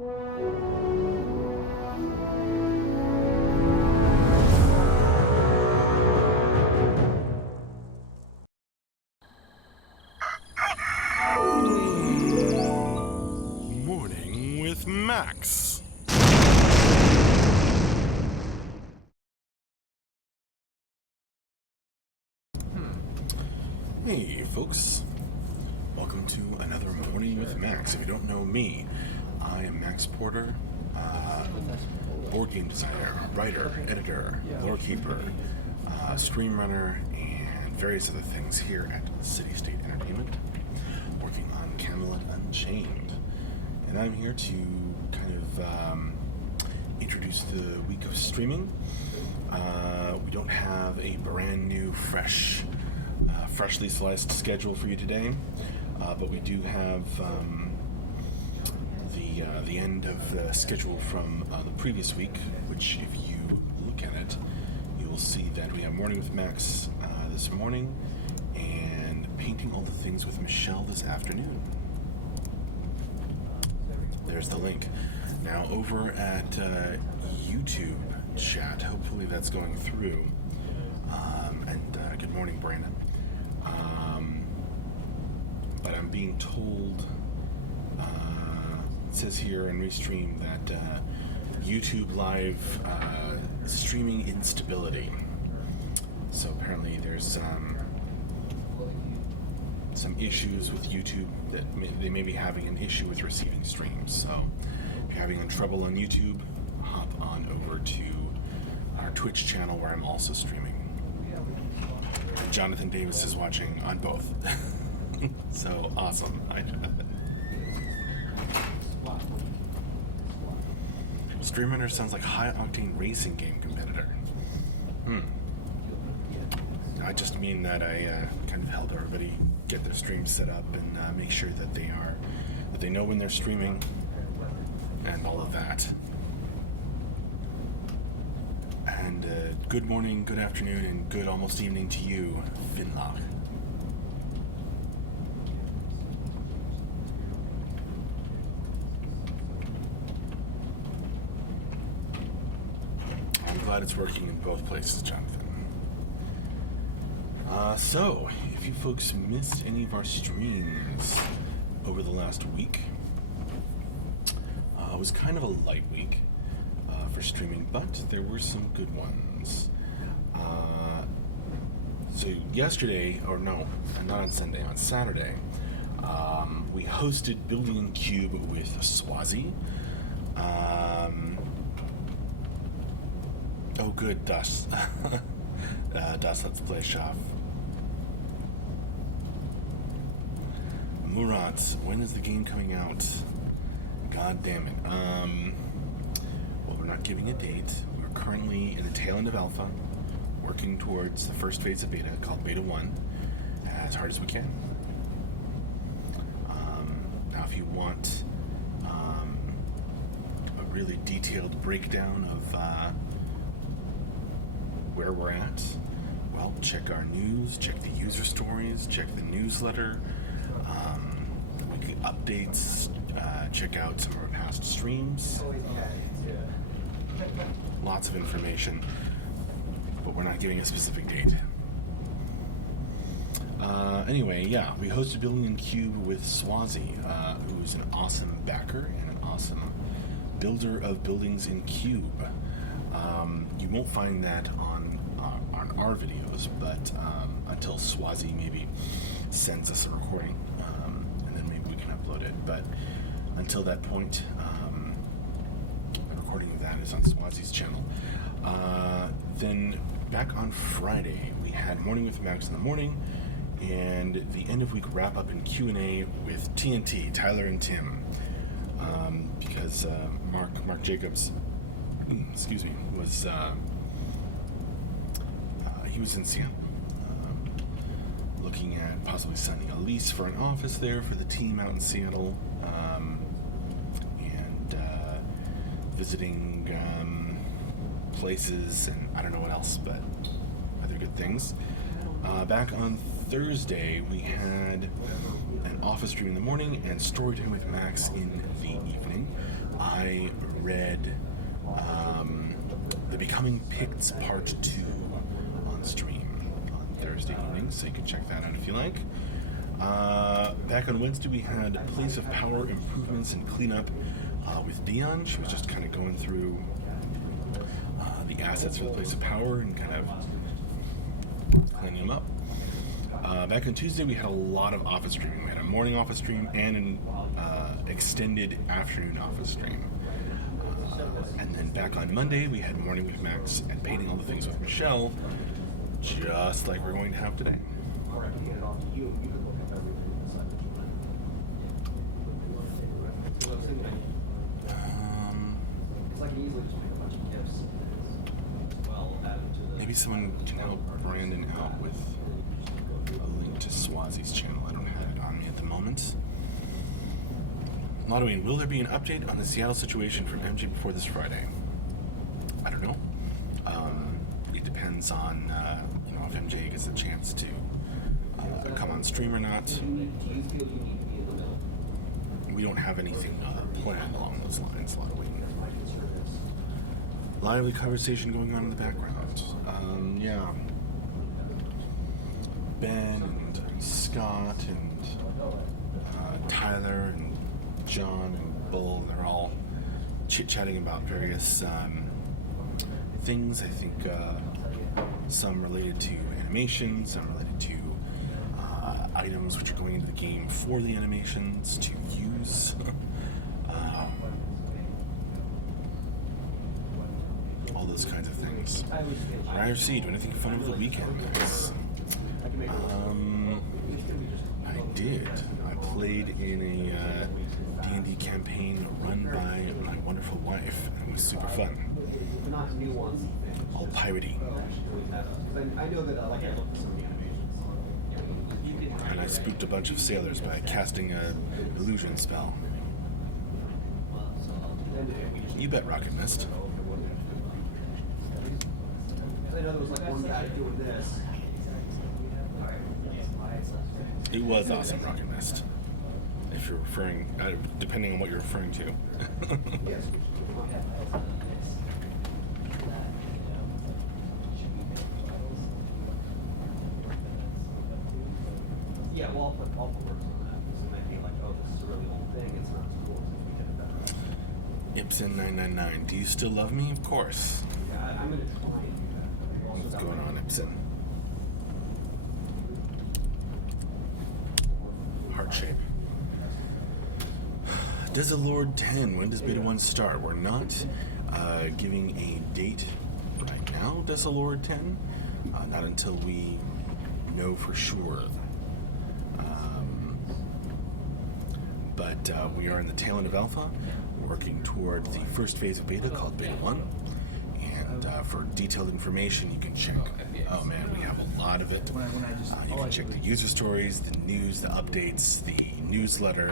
Morning with Max. Hey folks, welcome to another Morning with Max. If you don't know me, I am Max Porter, board game designer, writer, editor, lore keeper, stream runner, and various other things here at City State Entertainment, working on Camelot Unchained. And I'm here to kind of introduce the week of streaming. We don't have a brand new, freshly sliced schedule for you today, but we do have the end of the schedule from the previous week, which if you look at it, you will see that we have Morning with Max this morning and Painting All the Things with Michelle this afternoon. There's the link. Now over at YouTube chat, hopefully that's going through, and good morning, Brandon. But I'm being told, it says here in Restream that YouTube Live streaming instability. So apparently there's some issues with YouTube that they may be having an issue with receiving streams. So if you're having trouble on YouTube, hop on over to our Twitch channel where I'm also streaming. Jonathan Davis is watching on both. So awesome. Stream Runner sounds like high octane racing game competitor. I just mean that I kind of help everybody get their streams set up and make sure that they know when they're streaming and all of that. And good morning, good afternoon, and good almost evening to you, Finlock. I'm glad it's working in both places, Jonathan. So, if you folks missed any of our streams over the last week, it was kind of a light week for streaming, but there were some good ones. So yesterday, or no, not on Sunday, on Saturday, we hosted Building Cube with Swazi. Oh good, Das. Das Let's Play Shop. Murat, when is the game coming out? God damn it. Well, we're not giving a date. We're currently in the tail end of alpha, working towards the first phase of beta, called Beta 1, as hard as we can. Now, if you want a really detailed breakdown of where we're at, well, check our news, check the user stories, check the newsletter, weekly updates, check out some of our past streams. Lots of information, but we're not giving a specific date. Anyway, yeah, we hosted Building Cube with Swazi, who's an awesome backer and an awesome builder of buildings in Cube. You won't find that on our videos, but until Swazi maybe sends us a recording, and then maybe we can upload it. But until that point, a recording of that is on Swazi's channel. Then back on Friday, we had Morning with Max in the morning, and the end of week wrap up and Q&A with TNT, Tyler and Tim, because Mark Jacobs, excuse me, was he was in Seattle, looking at possibly signing a lease for an office there for the team out in Seattle, and visiting places, and I don't know what else, but other good things. Back on Thursday, we had an office stream in the morning and story time with Max in the evening. I read The Becoming Picts Part 2 on stream on Thursday evenings, so you can check that out if you like. Back on Wednesday, we had Place of Power improvements and cleanup with Dion. She was just kind of going through the assets for the Place of Power and kind of cleaning them up. Back on Tuesday, we had a lot of office streaming. We had a morning office stream and an extended afternoon office stream. And then back on Monday, we had Morning with Max and Painting All the Things with Michelle, just like we're going to have today. Maybe someone can help Brandon out with a link to Swazi's channel. I don't have it on me at the moment. Lottoing, will there be an update on the Seattle situation from MJ before this Friday? I don't know. It depends on if MJ gets a chance to come on stream or not. We don't have anything planned along those lines. Lottoing. Lively conversation going on in the background. Yeah. Ben and Scott and Tyler and John and Bull, they're all chit-chatting about various things. I think some related to animation, some related to items which are going into the game for the animations to use. All those kinds of things. IRC, do anything fun over the weekend, guys? I did. I played in a D&D campaign run by my wonderful wife. It was super fun. All piratey. And I spooked a bunch of sailors by casting an illusion spell. You bet Rocket Mist. I know there was like one guy doing this. It was awesome, Rocket Mist. If you're referring, depending on what you're referring to. Yeah, well, I'll put words on that. So it might be like, oh, this is a really old thing. It's not so cool. So we get it done. Ibsen999. Do you still love me? Of course. Yeah, I'm going to try and do that. What's going on, Ibsen? Heart shape. Desalord 10. When does Beta 1 start? We're not giving a date right now, Desalord 10. Not until we know for sure. But we are in the tail end of Alpha, working toward the first phase of Beta called Beta 1. And for detailed information, you can check. Oh man, we have a lot of it. You can check the user stories, the news, the updates, the newsletter,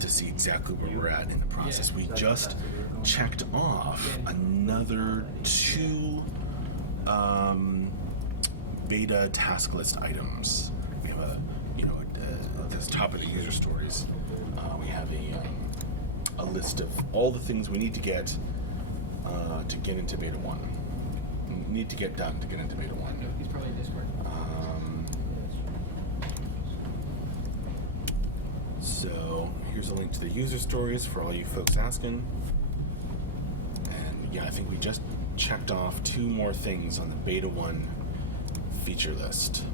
to see exactly where we're at in the process. We just checked off another 2 beta task list items. We have at the top of the user stories, we have a list of all the things we need to get into Beta 1. Need to get done to get into Beta 1. He's probably in Discord. So here's a link to the user stories for all you folks asking. And yeah, I think we just checked off 2 more things on the Beta 1 feature list.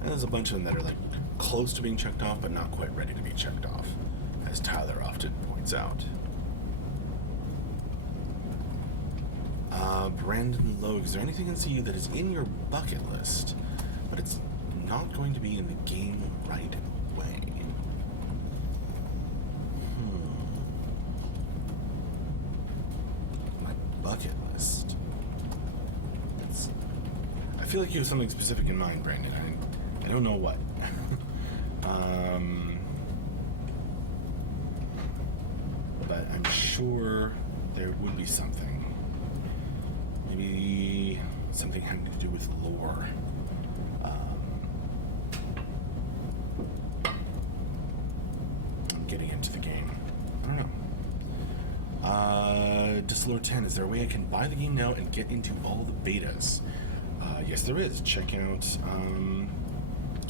And there's a bunch of them that are like close to being checked off, but not quite ready to be checked off, as Tyler often points out. Brandon Logue, is there anything in CU that is in your bucket list, but it's not going to be in the game right away? My bucket list. I feel like you have something specific in mind, Brandon. I don't know what. But I'm sure there would be something. Maybe something having to do with lore. Disclord 10, is there a way I can buy the game now and get into all the betas? Yes, there is. Check out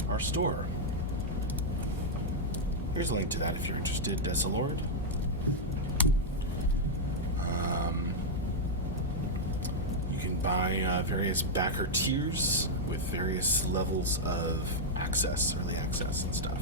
our store. Here's a link to that if you're interested, Disclord. You can buy various backer tiers with various levels of access, early access and stuff.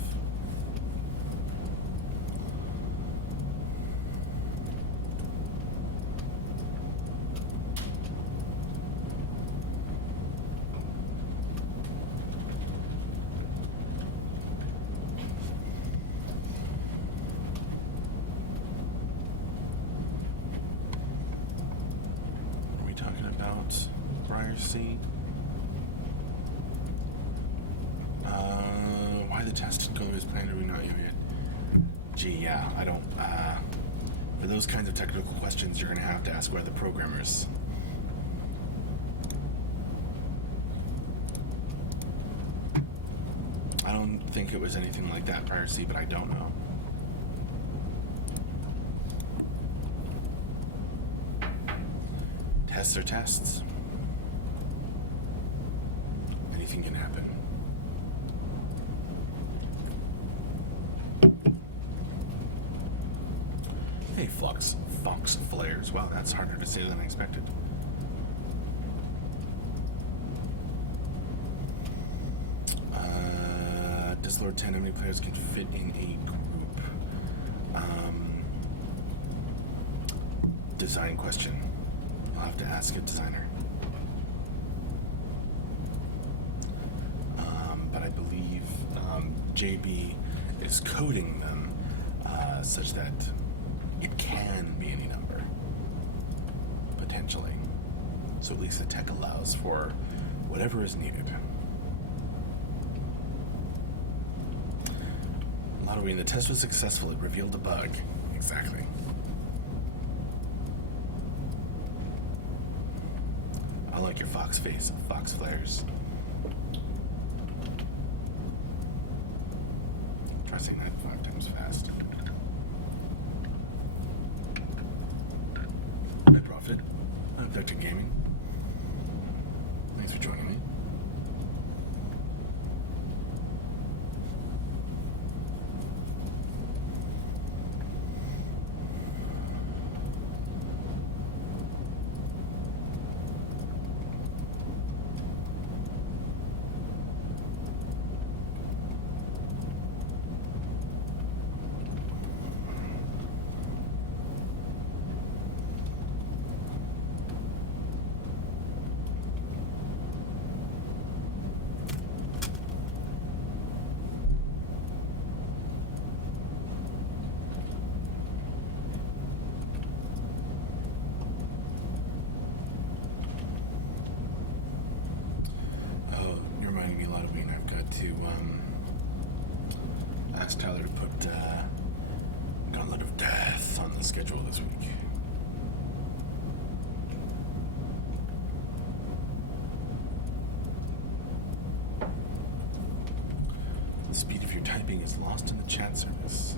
Briarseed. Why the test didn't go as planned, are we not yet? Gee, yeah, I don't. For those kinds of technical questions, you're going to have to ask one of the programmers. I don't think it was anything like that, Briarseed, but I don't know. Tests are tests. Anything can happen. Hey, Fox Flares. Wow, that's harder to say than I expected. Disclord 10, how many players can fit in a group? Design question. I'll have to ask a designer. But I believe JB is coding them such that it can be any number, potentially. So at least the tech allows for whatever is needed. Halloween, the test was successful. It revealed a bug. Exactly. I like your fox face, Fox Flares. Try saying that 5 times fast. Hi, Prophet. I'm Vector Gaming. Thanks for joining me. Ask Tyler to put Gauntlet of Death on the schedule this week. The speed of your typing is lost in the chat service.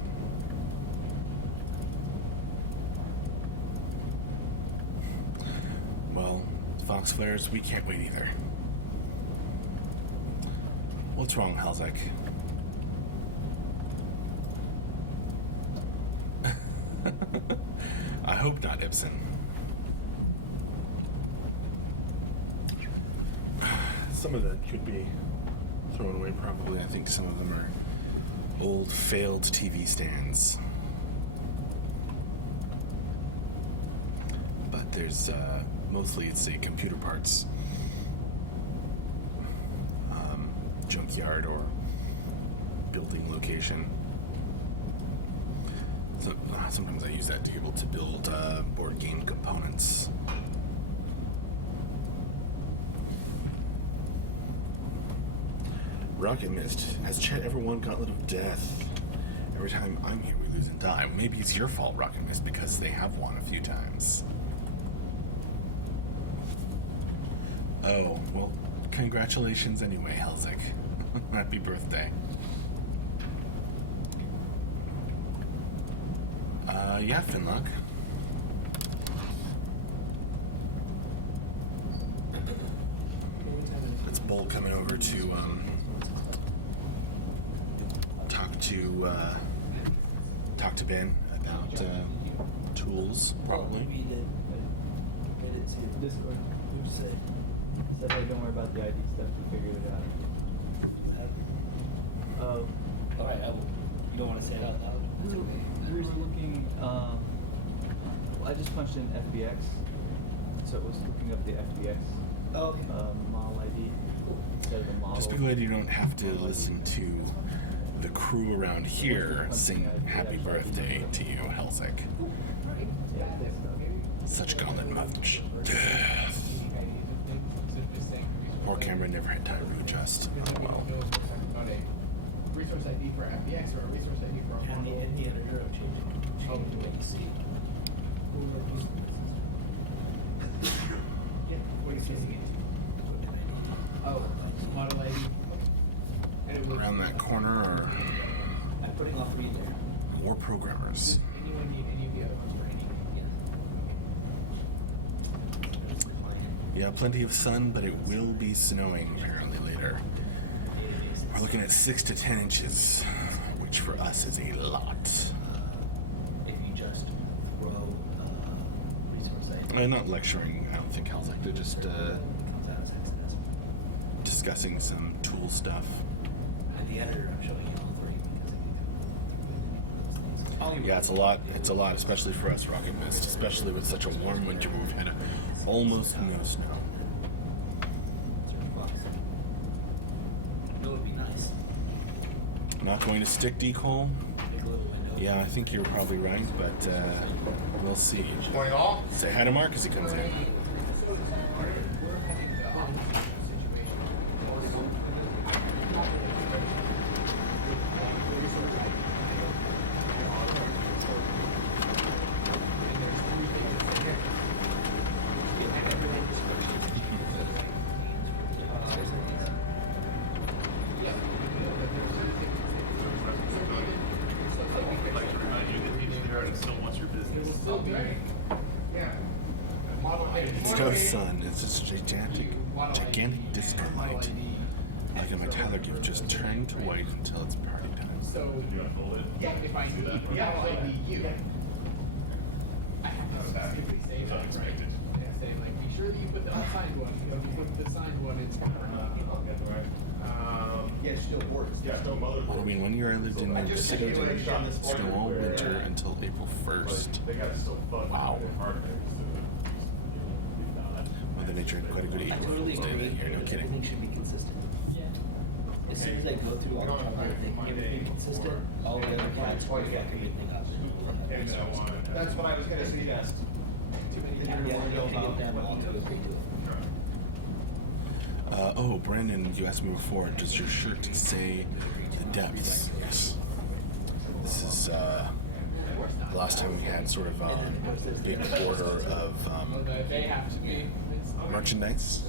Well, Fox Flares, we can't wait either. What's wrong, Halzek? I hope not, Ibsen. Some of that could be thrown away, probably. I think some of them are old, failed TV stands. But there's, mostly it's computer parts. Junkyard or building location. So sometimes I use that to be able to build board game components. Rocket Mist. Has Chet ever won Gauntlet of Death? Every time I'm here, we lose and die. Maybe it's your fault, Rocket Mist, because they have won a few times. Oh, well, congratulations anyway, Helzik. Happy birthday. Yeah, Finlock. Bull coming over to talk to Ben about tools, probably. Discord. Said, hey, don't worry about the ID stuff. We figured it out. All right. You don't want to say it out loud. We were looking. I just punched in FBX, so it was looking up the FBX Oh. model ID instead of the model. Just be glad you don't have to listen to the crew around here sing happy birthday to you, Helsick. Yeah, this stuff. Such gauntlet much. Death. Poor Cameron never had time to adjust. Oh well. Resource ID for FBX or a resource ID for a And the model? editor of changing the way you see. Yeah, what are you changing it to? Oh, model ID. And it was, Around that corner are I'm putting off read there. more programmers. Does anyone need any of the other ones for any? Yeah, plenty of sun, but it will be snowing apparently later. We're looking at 6 to 10 inches, which for us is a lot. If you just throw resource ID. I'm not lecturing, I don't think, Helsick. They're just Comes out as XNS. discussing some tool stuff. And the editor, I'm showing you all three because Yeah, it's a lot. It's a lot, especially for us, Rocket Mist, especially with such a warm winter where we've had almost no snow. That would be nice. Not going to stick decol? Big little window. Yeah, I think you're probably right, but we'll see. Morning all. Say hi to Mark as he comes in. It's no sun. It's this gigantic disco light. Like a Tyler gift, just turn to white until it's party time. So, yeah, if I need model ID you, I have to specifically say that, right? And say, like, be sure that you put the unsigned one, because if you put the signed one, it's Yeah, still works. Yeah, still mother. Well, I mean, one year I lived in New York City, it didn't snow all winter until April 1st. They gotta still fund. Wow. Mother Nature had quite a good I April totally Fool's Day agree. that year, no Everything kidding. should be consistent. As soon as I go through all the time, I think everything consistent, all the other cats fuck everything up. That's what I was gonna suggest. Yeah, I think to get them all to agree to it. Oh, Brandon, you asked me before, does your shirt say the depths? Yes. This is the last time we had sort of a big order of they have to be. merchandise.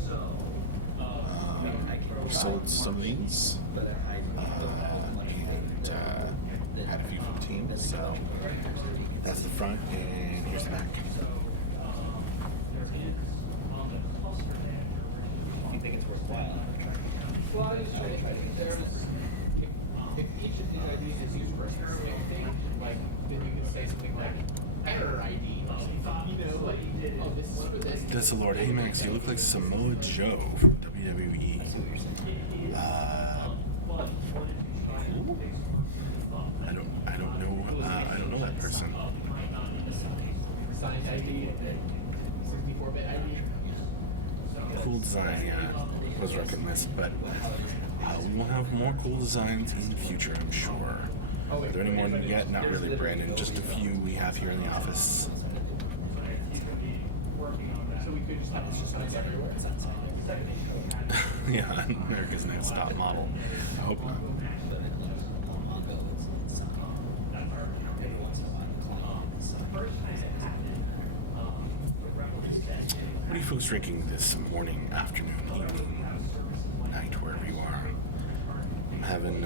We sold some of these and had a few for the team. So that's the front, and here's the back. If you think it's worthwhile. Well, I just think there's, if each of these IDs is used for a specific thing, like, then you could say something like error ID or something, you know, like, oh, this is for this. That's the Lord. Hey Max, you look like Samoa Joe from WWE. I don't know that person. Signed ID, 64-bit ID. Cool design, yeah. Was recognized, but we will have more cool designs in the future, I'm sure. Are there any more yet? Not really, Brandon. Just a few we have here in the office. So we could just have this signs everywhere. Yeah, America's Next Top Model. I hope not. What are you folks drinking this morning, afternoon, evening, night, wherever you are? I'm having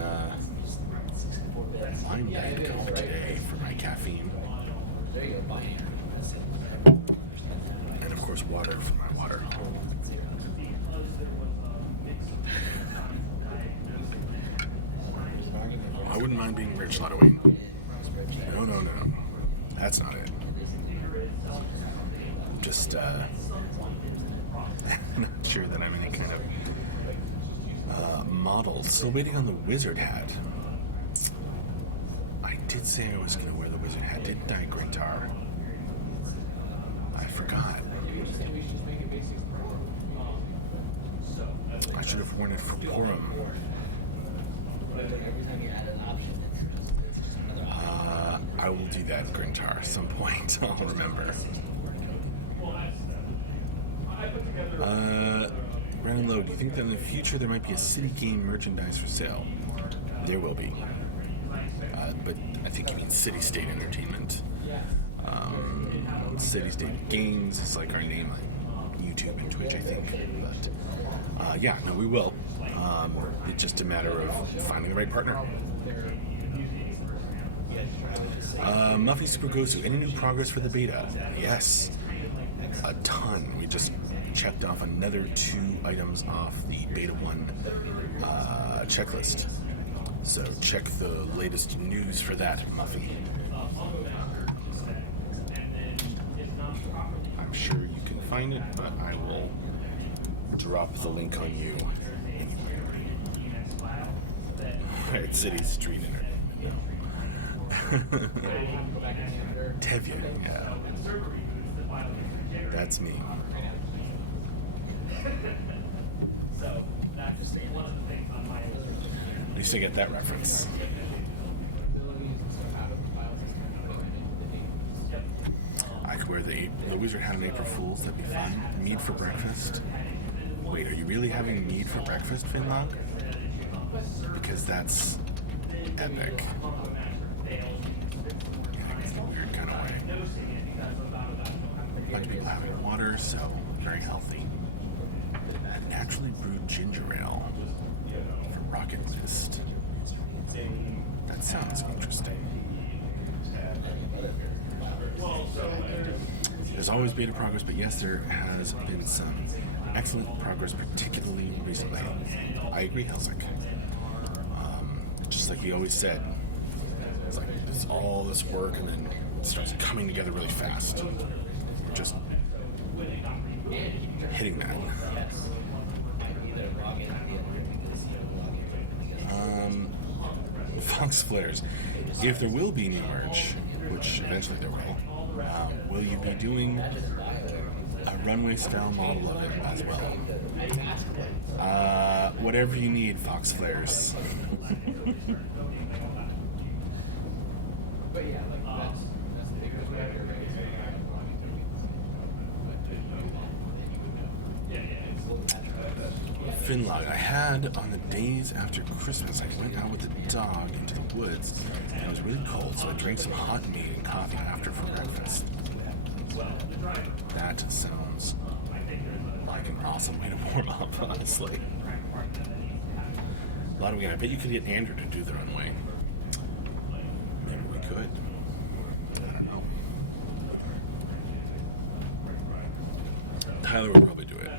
lime Diet Coke today for my caffeine. And of course water for my water. spreadsheet, Halloween. No. That's not it. Just, not sure that I'm any kind of model. Still waiting on the wizard hat. I did say I was going to wear the wizard hat, didn't I, Grintar? I forgot. I should have worn it for Purim. Every time you add an option, it's just another option. I will do that, Grintar, at some point. I'll remember. Brandon Lowe, do you think that in the future there might be a city game merchandise for sale? There will be. But I think you mean City State Entertainment. City State Games is like our name on YouTube and Twitch, I think. But yeah, no, we will. It's just a matter of finding the right partner. Muffy Super Gosu, any new progress for the beta? Yes, a ton. We just checked off another 2 items off the beta 1 checklist. So check the latest news for that, Muffy. I'm sure you can find it, but I will drop the link on you anywhere. Right, City Street Internet. Tevye, yeah. That's me. At least I get that reference. I could wear the wizard hat on April Fools, that'd be fun. Mead for breakfast. Wait, are you really having mead for breakfast, Finlog? Because that's epic. In a weird kind of way. A bunch of people having water, so very healthy. Naturally brewed ginger ale for Rocket List. That sounds interesting. There's always beta progress, but yes, there has been some excellent progress, particularly recently. I agree, Helsick. Just like we always said, it's like it's all this work and then it starts coming together really fast. We're just hitting that. Fox Flares. If there will be new merch, which eventually there will you be doing a runway style model of it as well? Whatever you need, Fox Flares. But yeah, like that's the biggest way Finlog. I had on the days after Christmas, I went out with the dog into the woods and it was really cold, so I drank some hot meat and coffee after for breakfast. That sounds like an awesome way to warm up, honestly. A lot of I bet you could get Andrew to do the runway. Maybe we could. I don't know. Tyler would probably do it.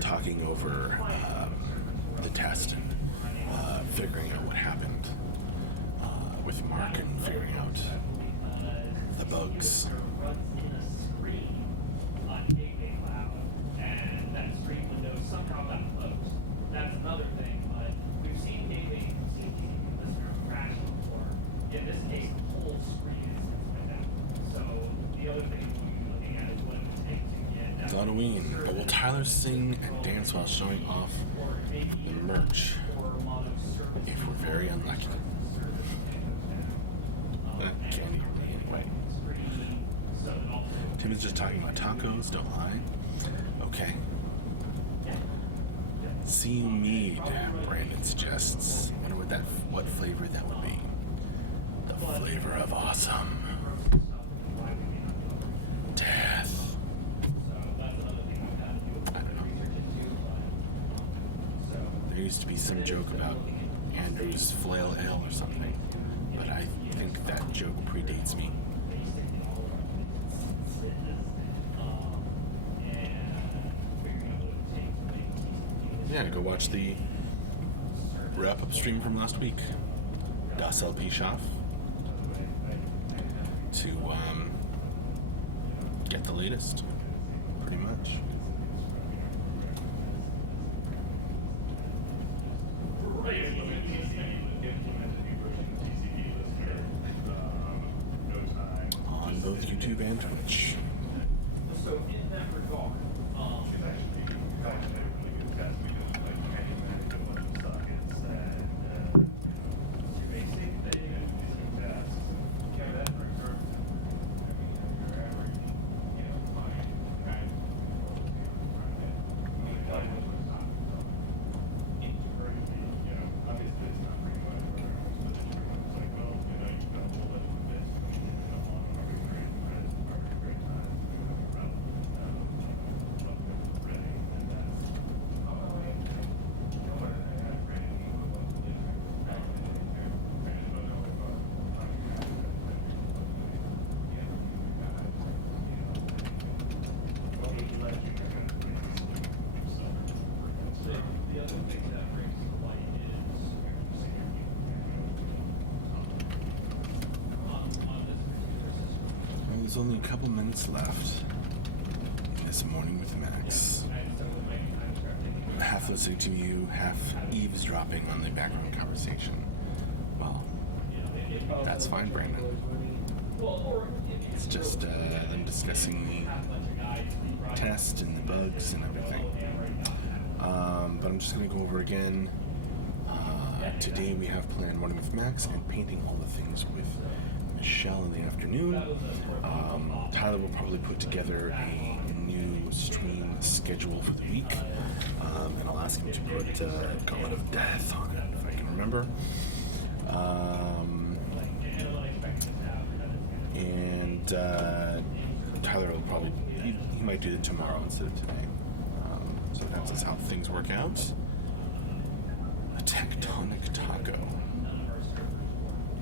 Talking over the test and figuring out what happened with Mark and figuring out the bugs. That's another thing, but we've seen gaming crash before. In this case, the whole screen is like that. So the other thing we're looking at is what it would take to get that. Halloween, but will Tyler sing and dance while showing off the merch if we're very unlucky? Candy anyway. Tim is just talking about tacos, don't lie. Okay. See you mead, Brandon suggests. I wonder what flavor that would be. The flavor of awesome. used to be some joke about Andrew's flail ale or something, but I think that joke predates me. Yeah, go watch the wrap-up stream from last week. Das LP Schaff. To get the latest, pretty much. On both YouTube and Twitch. So in that regard, the other thing that brings to light is on this particular system. Well, there's only a couple minutes left this morning with Max. Half listening to you, half eavesdropping on the background conversation. Well, that's fine, Brandon. It's just them discussing the test and the bugs and everything. But I'm just going to go over again. Today we have planned Morning with Max and painting all the things with Michelle in the afternoon. Tyler will probably put together a new stream schedule for the week. And I'll ask him to put Gauntlet of Death on it, if I can remember. And Tyler will probably, he might do it tomorrow instead of today. So that's just how things work out. A tectonic taco.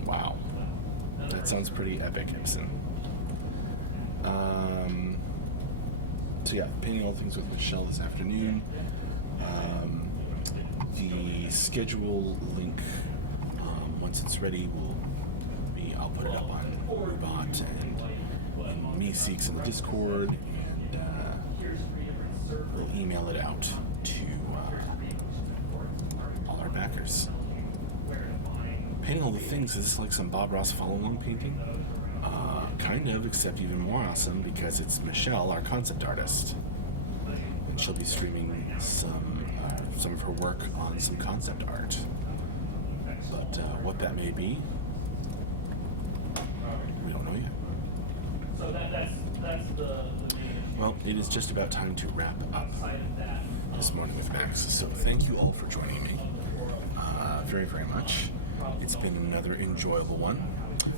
Wow. That sounds pretty epic, Ibsen. So yeah, painting all things with Michelle this afternoon. The schedule link, once it's ready, I'll put it up on Robot and Me Seeks in the Discord, and we'll email it out to all our backers. Painting all the things, is this like some Bob Ross follow-along painting? Kind of, except even more awesome because it's Michelle, our concept artist. And she'll be streaming some of her work on some concept art. But what that may be, we don't know yet. So that's the main Well, it is just about time to wrap up side of that. this morning with Max. So thank you all for joining me very, very much. It's been another enjoyable one.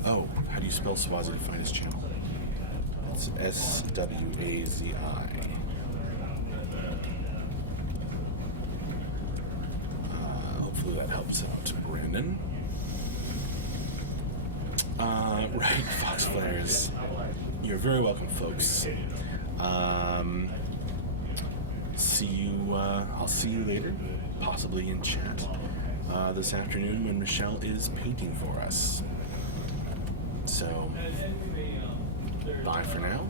Oh, how do you spell Swazi to find his channel? It's Swazi. Hopefully that helps out Brandon. Right, Fox Flares. You're very welcome, folks. See you. I'll see you later, possibly in chat this afternoon when Michelle is painting for us. So, bye for now,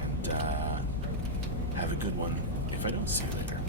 and have a good one if I don't see you later.